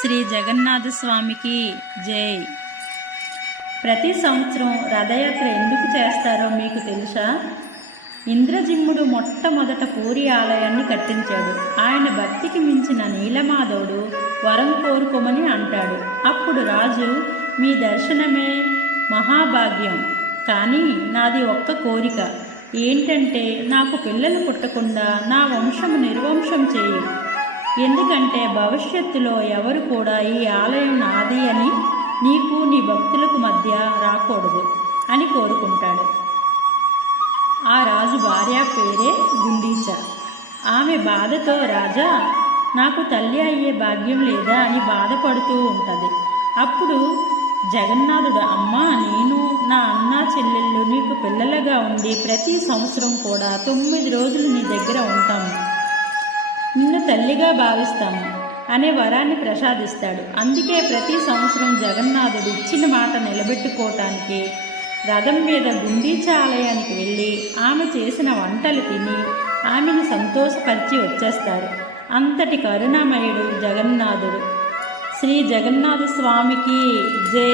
శ్రీ జగన్నాథ స్వామికి జై. ప్రతి సంవత్సరం రథయాత్ర ఎందుకు చేస్తారో మీకు తెలుసా? ఇంద్రజిమ్ముడు మొట్టమొదట పూరి ఆలయాన్ని కట్టించాడు. ఆయన భక్తికి మించిన నీలమాధవుడు వరం కోరుకోమని అంటాడు. అప్పుడు రాజు, మీ దర్శనమే మహాభాగ్యం, కానీ నాది ఒక్క కోరిక ఏంటంటే నాకు పిల్లలు పుట్టకుండా నా వంశము నిర్వంశం చేయు. ఎందుకంటే భవిష్యత్తులో ఎవరు కూడా ఈ ఆలయం నాది అని నీకు నీ భక్తులకు మధ్య రాకూడదు అని కోరుకుంటాడు. ఆ రాజు భార్య పేరే గుండీచ. ఆమె బాధతో, రాజా నాకు తల్లి అయ్యే భాగ్యం లేదా అని బాధపడుతూ ఉంటుంది. అప్పుడు జగన్నాథుడు, అమ్మా, నేను నా అన్న చెల్లెళ్ళు నీకు పిల్లలుగా ఉండి ప్రతి సంవత్సరం కూడా 9 రోజులు నీ దగ్గర ఉంటాము, నిన్ను తల్లిగా భావిస్తాము అనే వరాన్ని ప్రసాదిస్తాడు. అందుకే ప్రతి సంవత్సరం జగన్నాథుడు ఇచ్చిన మాట నిలబెట్టుకోవటానికి రథం మీద గుండీచ ఆలయానికి వెళ్ళి ఆమె చేసిన వంటలు తిని ఆమెను సంతోషపరిచి వచ్చేస్తారు. అంతటి కరుణామయుడు జగన్నాథుడు. శ్రీ జగన్నాథ స్వామికి జై.